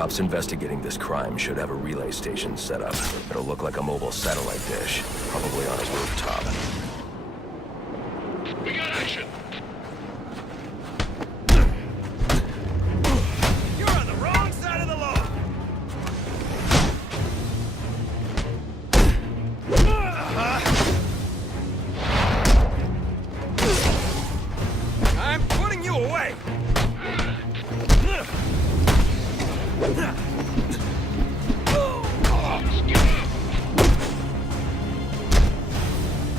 cops investigating this crime should have a relay station set up. It'll look like a mobile satellite dish, probably on a rooftop. We got action! You're on the wrong side of the law! I'm putting you away!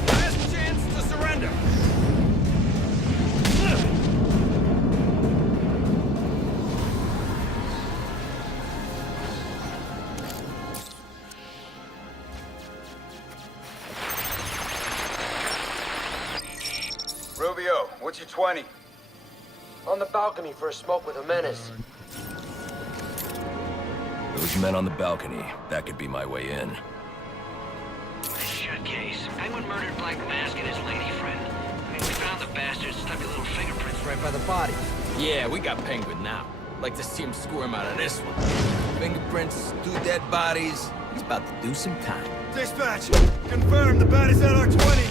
Last chance to surrender! Rubio, what's your 20? On the balcony for a smoke with a menace. Those men on the balcony, that could be my way in. Shut case. Penguin murdered Black Mask and his lady friend. I mean, we found the bastards, stuck your little fingerprints right by the body. Yeah, we got Penguin now. Like to see him squirm out of this one. Fingerprints, 2 dead bodies. He's about to do some time. Dispatch, confirm the body's at R20.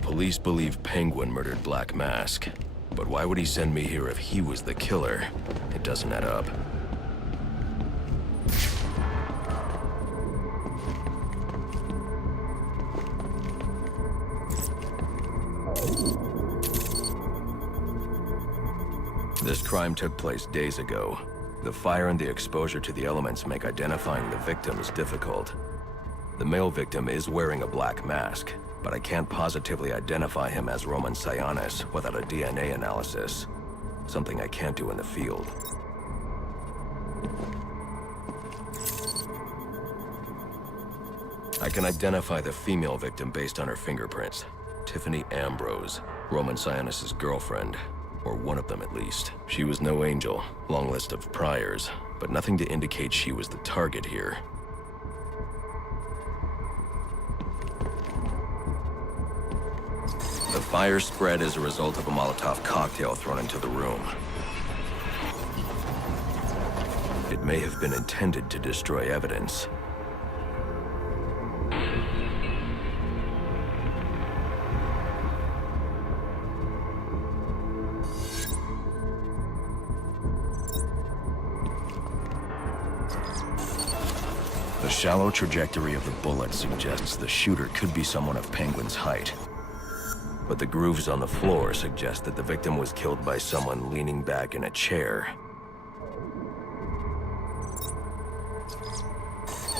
Police believe Penguin murdered Black Mask. But why would he send me here if he was the killer? It doesn't add up. This crime took place days ago. The fire and the exposure to the elements make identifying the victims difficult. The male victim is wearing a black mask, but I can't positively identify him as Roman Sionis without a DNA analysis. Something I can't do in the field. I can identify the female victim based on her fingerprints. Tiffany Ambrose, Roman Sionis' girlfriend. Or one of them at least. She was no angel, long list of priors, but nothing to indicate she was the target here. The fire spread as a result of a Molotov cocktail thrown into the room. It may have been intended to destroy evidence. The shallow trajectory of the bullet suggests the shooter could be someone of Penguin's height. But the grooves on the floor suggest that the victim was killed by someone leaning back in a chair.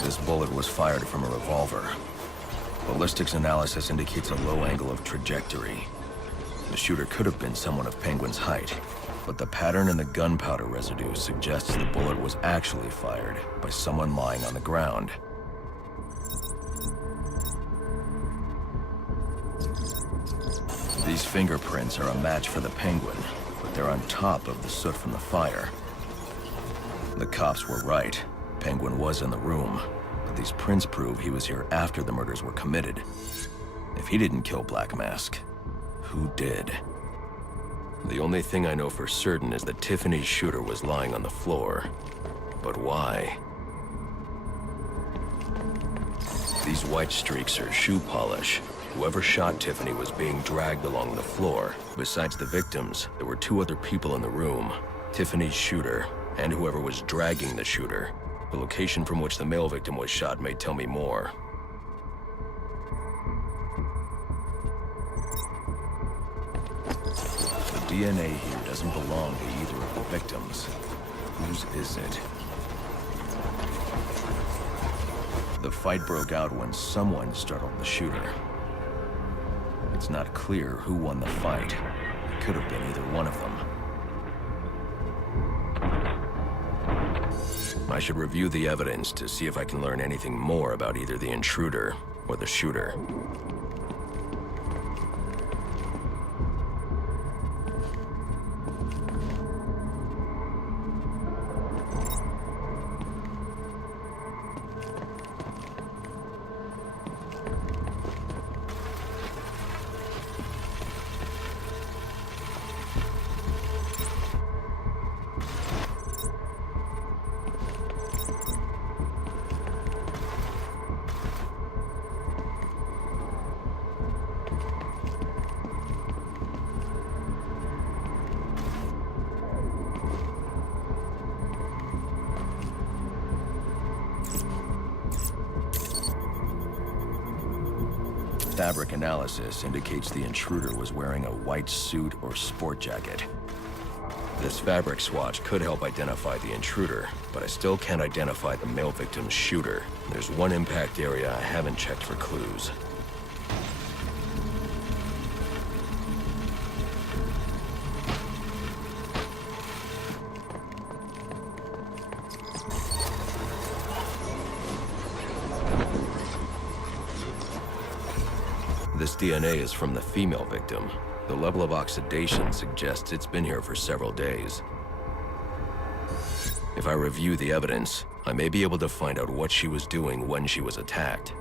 This bullet was fired from a revolver. Ballistics analysis indicates a low angle of trajectory. The shooter could have been someone of Penguin's height, but the pattern in the gunpowder residue suggests the bullet was actually fired by someone lying on the ground. These fingerprints are a match for the Penguin, but they're on top of the soot from the fire. The cops were right. Penguin was in the room, but these prints prove he was here after the murders were committed. If he didn't kill Black Mask, who did? The only thing I know for certain is that Tiffany's shooter was lying on the floor. But why? These white streaks are shoe polish. Whoever shot Tiffany was being dragged along the floor. Besides the victims, there were 2 other people in the room. Tiffany's shooter, and whoever was dragging the shooter. The location from which the male victim was shot may tell me more. The DNA here doesn't belong to either of the victims. Whose is it? The fight broke out when someone startled the shooter. It's not clear who won the fight. It could have been either one of them. I should review the evidence to see if I can learn anything more about either the intruder or the shooter. Fabric analysis indicates the intruder was wearing a white suit or sport jacket. This fabric swatch could help identify the intruder, but I still can't identify the male victim's shooter. There's one impact area I haven't checked for clues. This DNA is from the female victim. The level of oxidation suggests it's been here for several days. If I review the evidence, I may be able to find out what she was doing when she was attacked.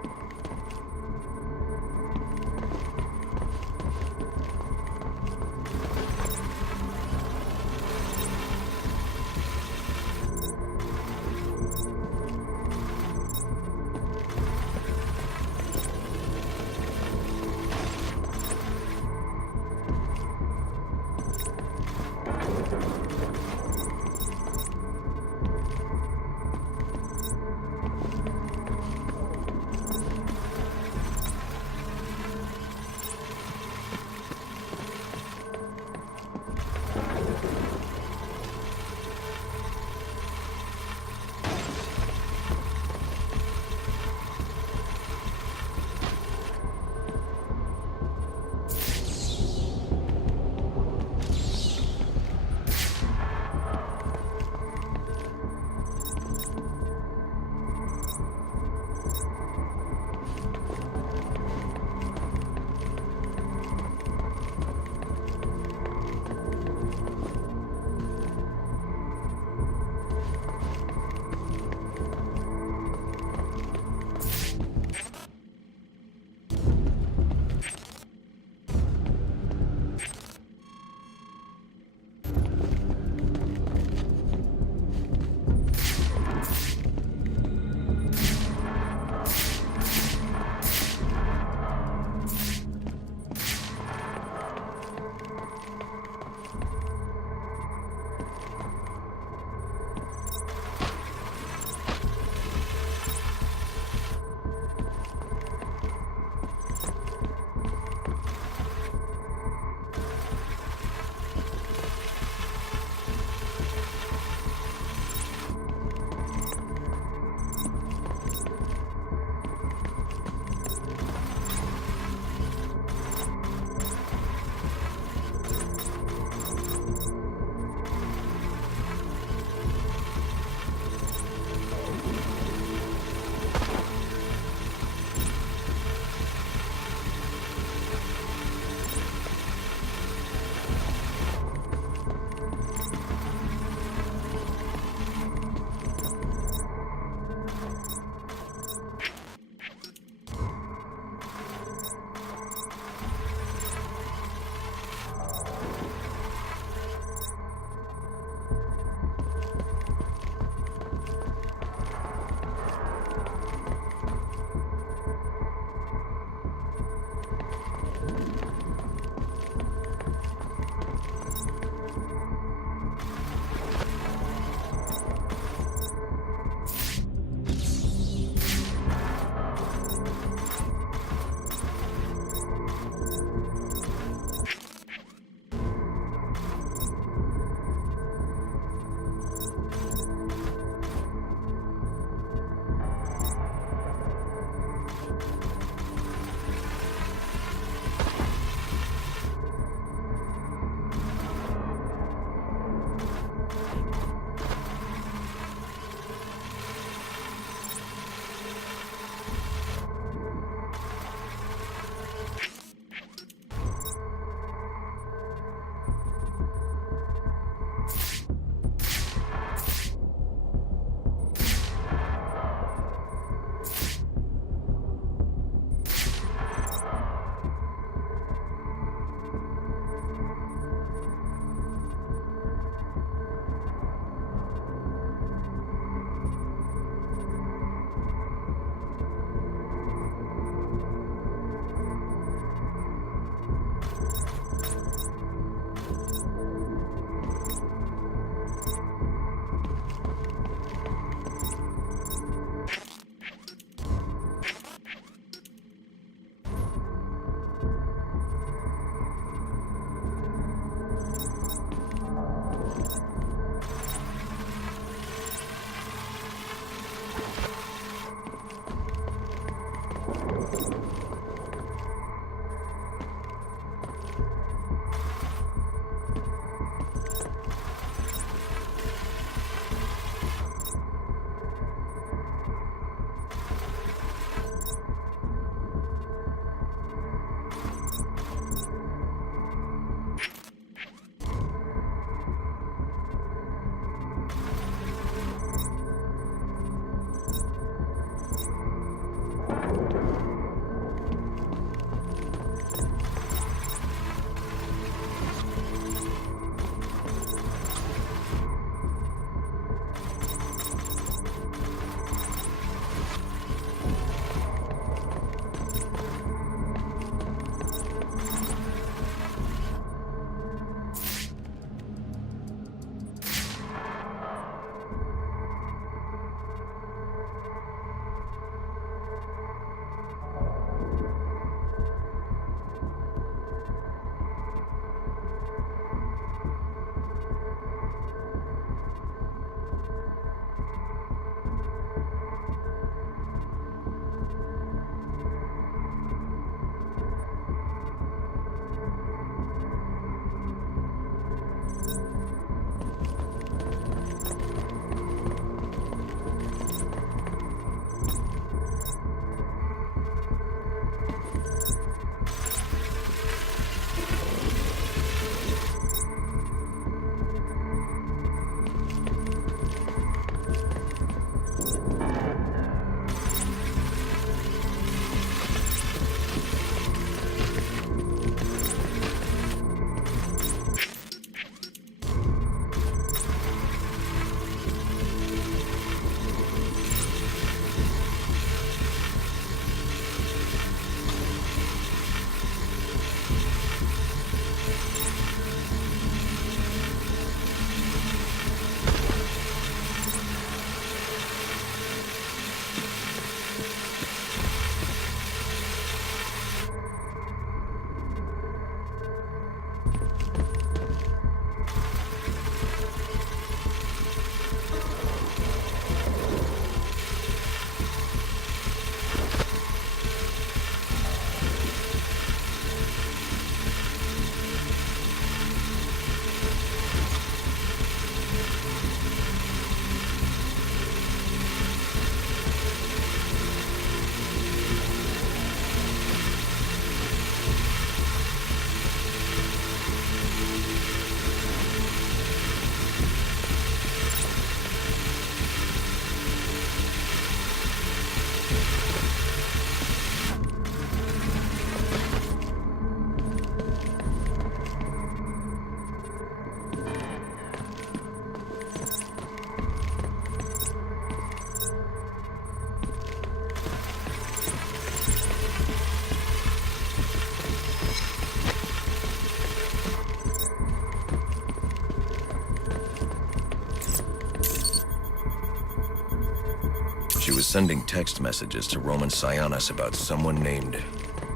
She was sending text messages to Roman Sionis about someone named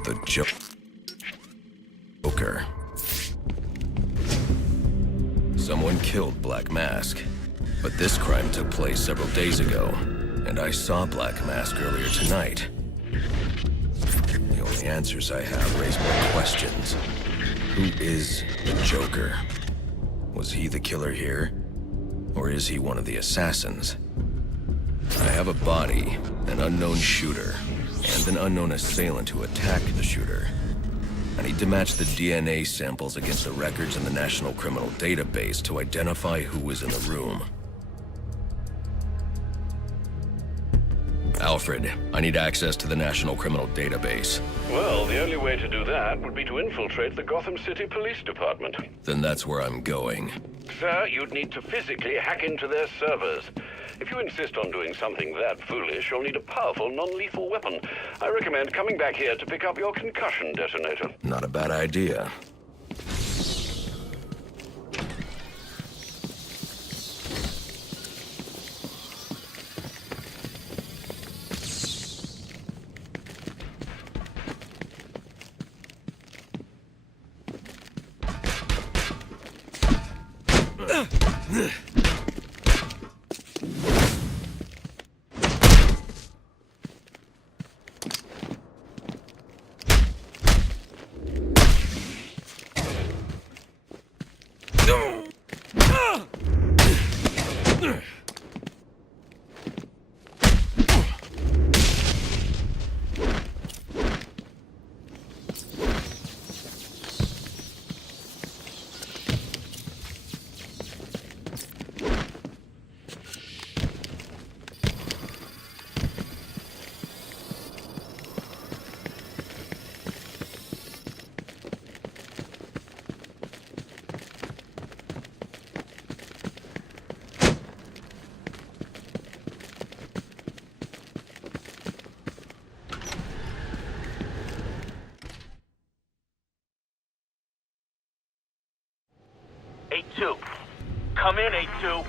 the Joker. Someone killed Black Mask, but this crime took place several days ago, and I saw Black Mask earlier tonight. The only answers I have raise more questions. Who is the Joker? Was he the killer here? Or is he one of the assassins? I have a body, an unknown shooter, and an unknown assailant who attacked the shooter. I need to match the DNA samples against the records in the National Criminal Database to identify who was in the room. Alfred, I need access to the National Criminal Database. Well, the only way to do that would be to infiltrate the Gotham City Police Department. Then that's where I'm going. Sir, you'd need to physically hack into their servers. If you insist on doing something that foolish, you'll need a powerful, non-lethal weapon. I recommend coming back here to pick up your concussion detonator. Not a bad idea. Come in, 8-2.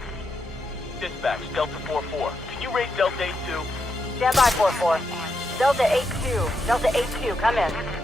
Dispatch, Delta 4-4. Can you raise Delta 8-2? Stand by, 4-4. Delta 8-2. Delta 8-2, come in.